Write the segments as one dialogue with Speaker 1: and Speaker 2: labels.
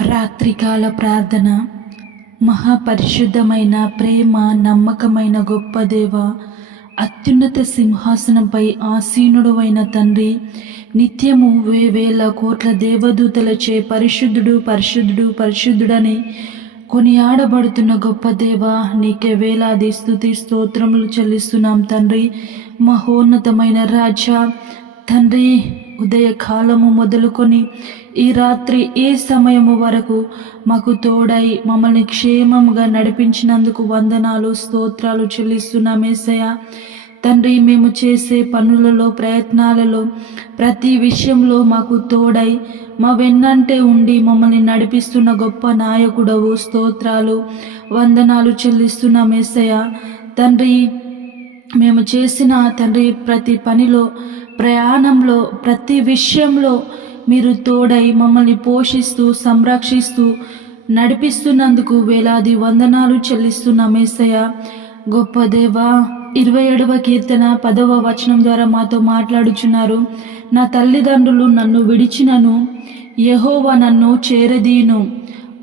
Speaker 1: రాత్రికాల ప్రార్థన. మహాపరిశుద్ధమైన ప్రేమ నమ్మకమైన గొప్ప దేవ అత్యున్నత సింహాసనంపై ఆసీనుడవైన తండ్రి నిత్యము వేవేల కోట్ల దేవదూతలచే పరిశుద్ధుడు పరిశుద్ధుడు పరిశుద్ధుడని కొనియాడబడుతున్న గొప్ప దేవ నీకే వేలాది స్థుతి స్తోత్రములు చెల్లిస్తున్నాం తండ్రి. మహోన్నతమైన రాజా తండ్రి ఉదయకాలము మొదలుకొని ఈ రాత్రి ఏ సమయము వరకు మాకు తోడై మమ్మల్ని క్షేమముగా నడిపించినందుకు వందనాలు స్తోత్రాలు చెల్లిస్తున్నామేసయ్య తండ్రి మేము చేసే పనులలో ప్రయత్నాలలో ప్రతి విషయంలో మాకు తోడై మా వెన్నంటే ఉండి మమ్మల్ని నడిపిస్తున్న గొప్ప నాయకుడవు. స్తోత్రాలు వందనాలు చెల్లిస్తున్నామేసయ్య తండ్రి మేము చేసిన తండ్రి ప్రతి పనిలో ప్రయాణంలో ప్రతి విషయంలో మీరు తోడై మమ్మల్ని పోషిస్తూ సంరక్షిస్తూ నడిపిస్తున్నందుకు వేలాది వందనాలు చెల్లిస్తున్నామేసయ్య గొప్ప దేవా ఇరవై ఏడవ కీర్తన పదవ వచనం ద్వారా మాతో మాట్లాడుచున్నారు. నా తల్లిదండ్రులు నన్ను విడిచినను యహోవా నన్ను చేరదీను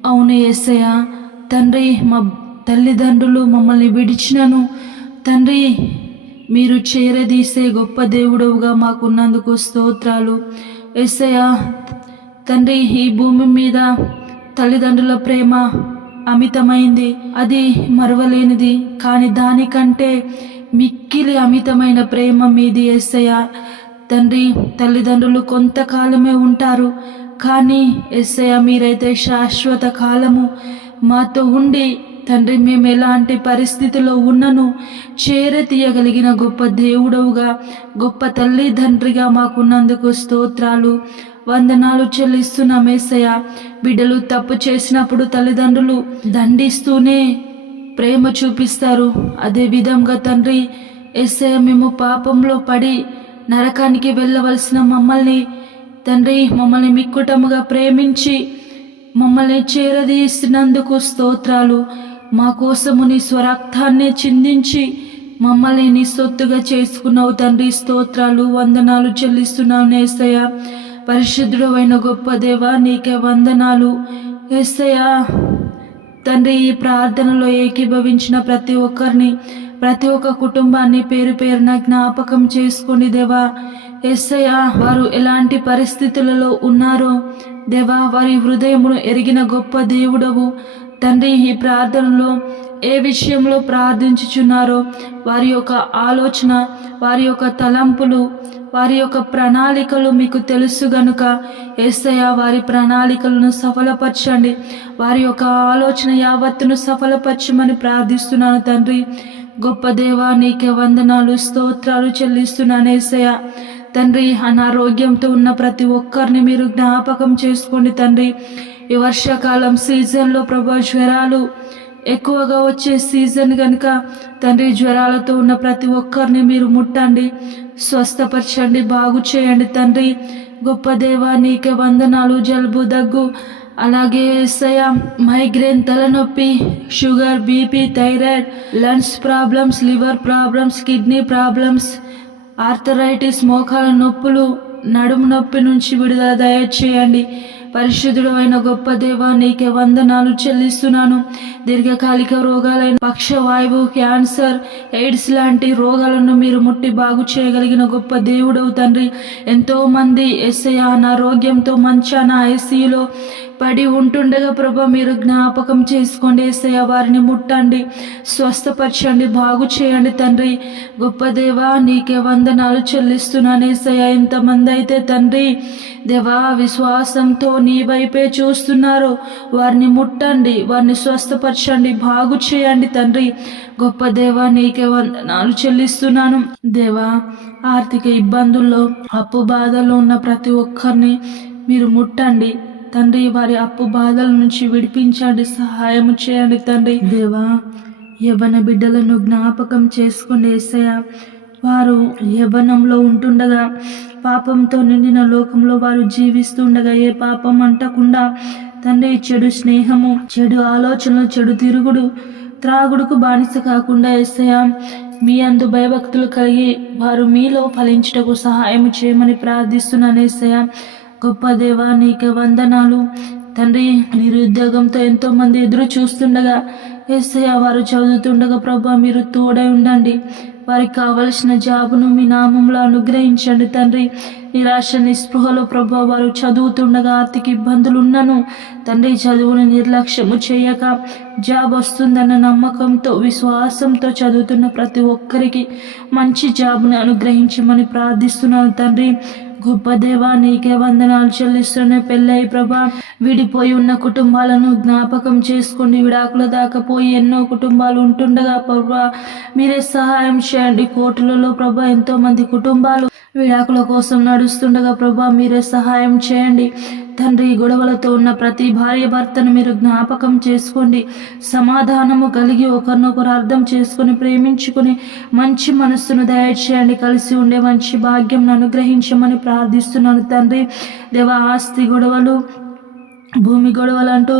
Speaker 1: అవును ఎస్సయ తండ్రి మా తల్లిదండ్రులు మమ్మల్ని విడిచినను. తండ్రి మీరు చేరదీసే గొప్ప దేవుడవుగా మాకున్నందుకు స్తోత్రాలు. ఎస్సయ్య తండ్రి ఈ భూమి మీద తల్లిదండ్రుల ప్రేమ అమితమైంది. అది మరవలేనిది. కానీ దానికంటే మిక్కిలి అమితమైన ప్రేమ మీది ఎస్సయ్య తండ్రి తల్లిదండ్రులు కొంతకాలమే ఉంటారు. కానీ ఎస్సయ్య మీరైతే శాశ్వత కాలము మాతో ఉండి తండ్రి మేము ఎలాంటి పరిస్థితిలో ఉన్నను చేరతీయగలిగిన గొప్ప దేవుడవుగా గొప్ప తల్లిదండ్రిగా మాకున్నందుకు స్తోత్రాలు వందనాలు చెల్లిస్తున్నాం ఏసయ్య. బిడ్డలు తప్పు చేసినప్పుడు తల్లిదండ్రులు దండిస్తూనే ప్రేమ చూపిస్తారు. అదే విధంగా తండ్రి ఎస్ఐ మేము పాపంలో పడి నరకానికి వెళ్ళవలసిన మమ్మల్ని తండ్రి మమ్మల్ని మిక్కుటముగా ప్రేమించి మమ్మల్ని చేరదీసినందుకు స్తోత్రాలు. మా కోసము నీ స్వరక్తాన్ని చిందించి మమ్మల్ని నీ సొత్తుగా చేసుకున్నావు తండ్రి. స్తోత్రాలు వందనాలు చెల్లిస్తున్నావు నేసయ్య. పరిశుద్ధుడు అయిన గొప్ప దేవ నీకే వందనాలు. ఏసయ్య తండ్రి ఈ ప్రార్థనలో ఏకీభవించిన ప్రతి ఒక్కరిని ప్రతి ఒక్క కుటుంబాన్ని పేరు పేరున జ్ఞాపకం చేసుకోండి దేవా ఎస్సయ్య వారు ఎలాంటి పరిస్థితులలో ఉన్నారో దేవా వారి హృదయమును ఎరిగిన గొప్ప దేవుడవు. తండ్రి ఈ ప్రార్థనలో ఏ విషయంలో ప్రార్థించుచున్నారో వారి యొక్క ఆలోచన వారి యొక్క తలంపులు వారి యొక్క ప్రణాళికలు మీకు తెలుసు గనుక ఏసయ్య వారి ప్రణాళికలను సఫలపరచండి. వారి యొక్క ఆలోచన యావత్తును సఫలపరచమని ప్రార్థిస్తున్నాను తండ్రి. గొప్ప దేవా నీకే వందనాలు స్తోత్రాలు చెల్లిస్తున్నాను ఏసయ్య. తండ్రి అనారోగ్యంతో ఉన్న ప్రతి ఒక్కరిని మీరు జ్ఞాపకం చేసుకోండి తండ్రి. ఈ వర్షాకాలం సీజన్లో ప్రభా జ్వరాలు ఎక్కువగా వచ్చే సీజన్ కనుక తండ్రి జ్వరాలతో ఉన్న ప్రతి ఒక్కరిని మీరు ముట్టండి స్వస్థపరచండి బాగు చేయండి తండ్రి. గొప్ప దేవా నీకే వందనాలు జలుబు దగ్గు అలాగే సయ మైగ్రేన్ తలనొప్పి sugar BP thyroid lungs problems liver problems kidney problems arthritis మోకాల నొప్పులు నడుము నొప్పి నుంచి విడుదల దయచేయండి. పరిశుద్ధుడు అయిన గొప్ప దేవా నీకే వందనాలు చెల్లిస్తున్నాను. దీర్ఘకాలిక రోగాలైన పక్షవాయువు క్యాన్సర్ ఎయిడ్స్ లాంటి రోగాలను మీరు ముట్టి బాగు చేయగలిగిన గొప్ప దేవుడవు తండ్రి. ఎంతోమంది ఎస్ఐ అనారోగ్యంతో మంచాన ఐసీలో పడి ఉంటుండగా ప్రభు మీరు జ్ఞాపకం చేసుకోండి. ఏసయ్య వారిని ముట్టండి. స్వస్థపరచండి. బాగు చేయండి తండ్రి. గొప్ప దేవా నీకే వందనాలు చెల్లిస్తున్నాను ఏసయ్య. ఎంతమంది అయితే తండ్రి దేవా విశ్వాసంతో నీ వైపే చూస్తున్నారో. వారిని ముట్టండి. వారిని స్వస్థపరచండి. బాగు చేయండి తండ్రి. గొప్ప దేవా నీకే వందనాలు చెల్లిస్తున్నాను. దేవా ఆర్థిక ఇబ్బందుల్లో అప్పు బాధలు ఉన్న ప్రతి ఒక్కరిని మీరు ముట్టండి. తండ్రి వారి అప్పు బాధల నుంచి విడిపించండి సహాయం చేయండి తండ్రి. దేవా యవ్వన బిడ్డలను జ్ఞాపకం చేసుకుని ఏసయ్య వారు యవ్వనంలో ఉంటుండగా పాపంతో నిండిన లోకంలో వారు జీవిస్తుండగా ఏ పాపం అంటకుండా తండ్రి చెడు స్నేహము చెడు ఆలోచనలు చెడు తిరుగుడు త్రాగుడుకు బానిస కాకుండా ఏసయ్య మీ అందు భయభక్తులు కలిగి వారు మీలో ఫలించుటకు సహాయం చేయమని ప్రార్థిస్తున్నాను ఏసయ్య. గొప్ప దేవా నీకే వందనాలు. తండ్రి నిరుద్యోగంతో ఎంతో మంది ఎదురు చూస్తుండగా ఎస్ఐ వారు చదువుతుండగా ప్రభా మీరు తోడై ఉండండి. వారికి కావలసిన జాబును మీ నామంలో అనుగ్రహించండి తండ్రి. నిరాశ నిస్పృహలో ప్రభా వారు చదువుతుండగా ఆర్థిక ఇబ్బందులు ఉన్నను. తండ్రి చదువును నిర్లక్ష్యము చేయక జాబ్ వస్తుందన్న నమ్మకంతో విశ్వాసంతో చదువుతున్న ప్రతి ఒక్కరికి మంచి జాబ్ను అనుగ్రహించమని ప్రార్థిస్తున్నాను తండ్రి. గొప్ప దేవా నీకే వందనాలు చెల్లిస్తున్న పెళ్ళై ప్రభా విడిపోయి ఉన్న కుటుంబాలను జ్ఞాపకం చేసుకుని విడాకుల దాకా పోయి ఎన్నో కుటుంబాలు ఉంటుండగా ప్రభా మీరే సహాయం చేయండి. కోర్టులలో ప్రభా ఎంతో మంది కుటుంబాలు విడాకుల కోసం నడుస్తుండగా ప్రభా మీరే సహాయం చేయండి. తండ్రి గొడవలతో ఉన్న ప్రతి భార్య భర్తను మీరు జ్ఞాపకం చేసుకోండి. సమాధానము కలిగి ఒకరినొకరు అర్థం చేసుకొని ప్రేమించుకొని మంచి మనస్సును దయచేయండి. కలిసి ఉండే మంచి భాగ్యం అనుగ్రహించమని ప్రార్థిస్తున్నాను తండ్రి. దేవ ఆస్తి గొడవలు భూమి గొడవలు అంటూ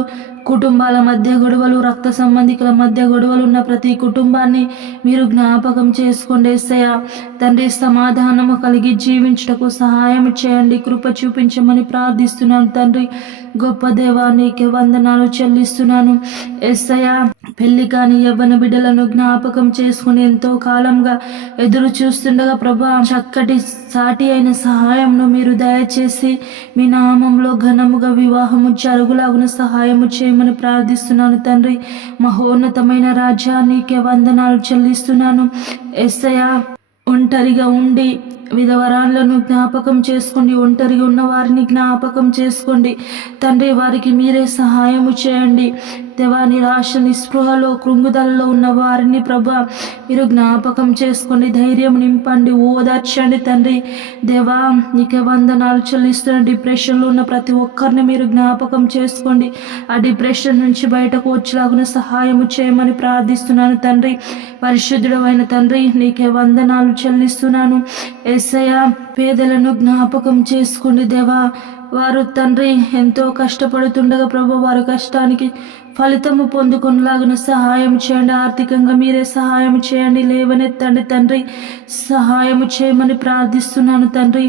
Speaker 1: కుటుంబాల మధ్య గొడవలు రక్త సంబంధికుల మధ్య గొడవలు ఉన్న ప్రతి కుటుంబాన్ని మీరు జ్ఞాపకం చేసుకోండి ఏసయ్య. తండ్రి సమాధానము కలిగి జీవించుటకు సహాయం చేయండి కృప చూపించమని ప్రార్థిస్తున్నాను తండ్రి. గొప్ప దేవానికి వందనాలు చెల్లిస్తున్నాను. ఎస్సయ్య పెళ్ళి కాని యవ్వన బిడ్డలను జ్ఞాపకం చేసుకుని ఎంతో కాలంగా ఎదురు చూస్తుండగా ప్రభా చక్కటి సాటి అయిన సహాయంను మీరు దయచేసి మీ నామంలో ఘనముగా వివాహము జరుగులాగున సహాయము చేయమని ప్రార్థిస్తున్నాను తండ్రి? మహోన్నతమైన రాజ్యానికి వందనాలు చెల్లిస్తున్నాను. ఎస్సయ ఒంటరిగా ఉండి విధవరాళ్ళను జ్ఞాపకం చేసుకోండి ఒంటరిగా ఉన్న వారిని జ్ఞాపకం చేసుకోండి. తండ్రి వారికి మీరే సహాయము చేయండి. దేవా నిరాశ నిస్పృహలో కృంగుదలలో ఉన్న వారిని ప్రభా మీరు జ్ఞాపకం చేసుకోండి ధైర్యం నింపండి. ఓదార్చండి తండ్రి దేవా నీకే వందనాలు చెల్లిస్తున్న డిప్రెషన్లో ఉన్న ప్రతి ఒక్కరిని మీరు జ్ఞాపకం చేసుకోండి. ఆ డిప్రెషన్ నుంచి బయటకు వచ్చేలాగున సహాయము చేయమని ప్రార్థిస్తున్నాను తండ్రి. పరిశుద్ధుడమైన తండ్రి నీకే వందనాలు చెల్లిస్తున్నాను. ఎస్ఐయ పేదలను జ్ఞాపకం చేసుకుని దేవా. వారు తండ్రి ఎంతో కష్టపడుతుండగా ప్రభు వారి కష్టానికి ఫలితము పొందుకునేలాగిన సహాయం చేయండి. ఆర్థికంగా మీరే సహాయం చేయండి. లేవనెత్తండి తండ్రి. సహాయం చేయమని ప్రార్థిస్తున్నాను తండ్రి.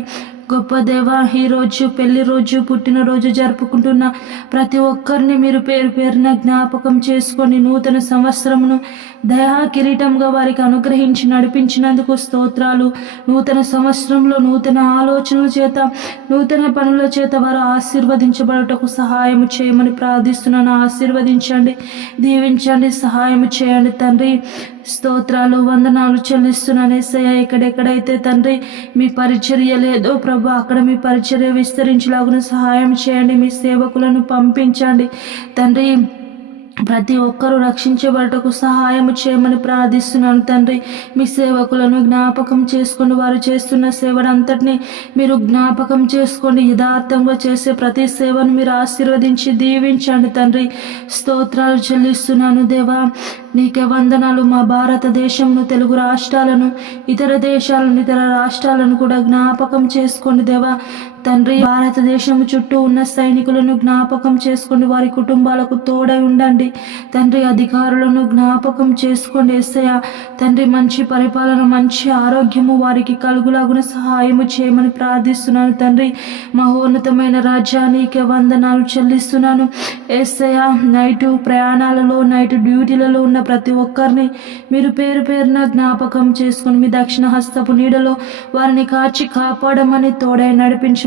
Speaker 1: గొప్ప దేవ ఈరోజు పెళ్ళి రోజు పుట్టినరోజు జరుపుకుంటున్న ప్రతి ఒక్కరిని మీరు పేరు పేరున జ్ఞాపకం చేసుకొని నూతన సంవత్సరమును దయా కిరీటంగా వారికి అనుగ్రహించి నడిపించినందుకు స్తోత్రాలు. నూతన సంవత్సరంలో నూతన ఆలోచనల చేత నూతన పనుల చేత వారు ఆశీర్వదించబడటకు సహాయం చేయమని ప్రార్థిస్తున్నాను. ఆశీర్వదించండి దీవించండి సహాయం చేయండి తండ్రి. స్తోత్రాలు వందనాలు చెల్లిస్తున్నాను. ఎస్ఐ ఎక్కడెక్కడైతే తండ్రి మీ పరిచర్య లేదో ప్రభు అక్కడ మీ పరిచర్య విస్తరించలాగున సహాయం చేయండి. మీ సేవకులను పంపించండి. తండ్రి ప్రతి ఒక్కరూ రక్షించబడటకు సహాయం చేయమని ప్రార్థిస్తున్నాను తండ్రి. మీ సేవకులను జ్ఞాపకం చేసుకుని వారు చేస్తున్న సేవనంతటిని మీరు జ్ఞాపకం చేసుకోండి. యథార్థంగా చేసే ప్రతి సేవను మీరు ఆశీర్వదించి దీవించండి తండ్రి. స్తోత్రాలు చెల్లిస్తున్నాను దేవా. నీకే వందనాలు. మా భారతదేశంను తెలుగు రాష్ట్రాలను ఇతర దేశాలను ఇతర రాష్ట్రాలను కూడా జ్ఞాపకం చేసుకోండి దేవా. తండ్రి భారతదేశం చుట్టూ ఉన్న సైనికులను జ్ఞాపకం చేసుకోండి. వారి కుటుంబాలకు తోడై ఉండండి. తండ్రి అధికారులను జ్ఞాపకం చేసుకోండి. ఎస్సయ తండ్రి మంచి పరిపాలన మంచి ఆరోగ్యము వారికి కలుగులాగున సహాయము చేయమని ప్రార్థిస్తున్నాను. తండ్రి మహోన్నతమైన రాజ్యానికి వందనాలు చెల్లిస్తున్నాను. ఎస్సయ నైటు ప్రయాణాలలో నైట్ డ్యూటీలలో ఉన్న ప్రతి ఒక్కరిని మీరు పేరు పేరున జ్ఞాపకం చేసుకుని మీ దక్షిణ హస్తపు నీడలో వారిని కాచి కాపాడమని తోడై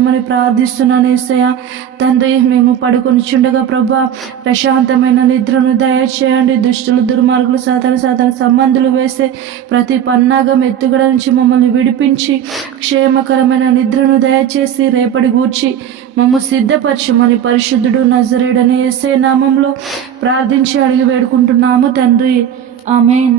Speaker 1: నడిపించమని ప్రార్థిస్తున్నాను ఏసయ్య. తండ్రి మేము పడుకొని చుండగా ప్రభా ప్రశాంతమైన నిద్రను దయచేయండి. దుష్టులు దుర్మార్గులు సాధన సాధన సంబంధులు వేసే ప్రతి పన్నాగం ఎత్తుగడ నుంచి మమ్మల్ని విడిపించి క్షేమకరమైన నిద్రను దయచేసి రేపటి గూర్చి మమ్ము సిద్ధపరచమని పరిశుద్ధుడు నజరేడని ఏసే నామంలో ప్రార్థించి అడిగి వేడుకుంటున్నాము తండ్రి. ఆమెన్.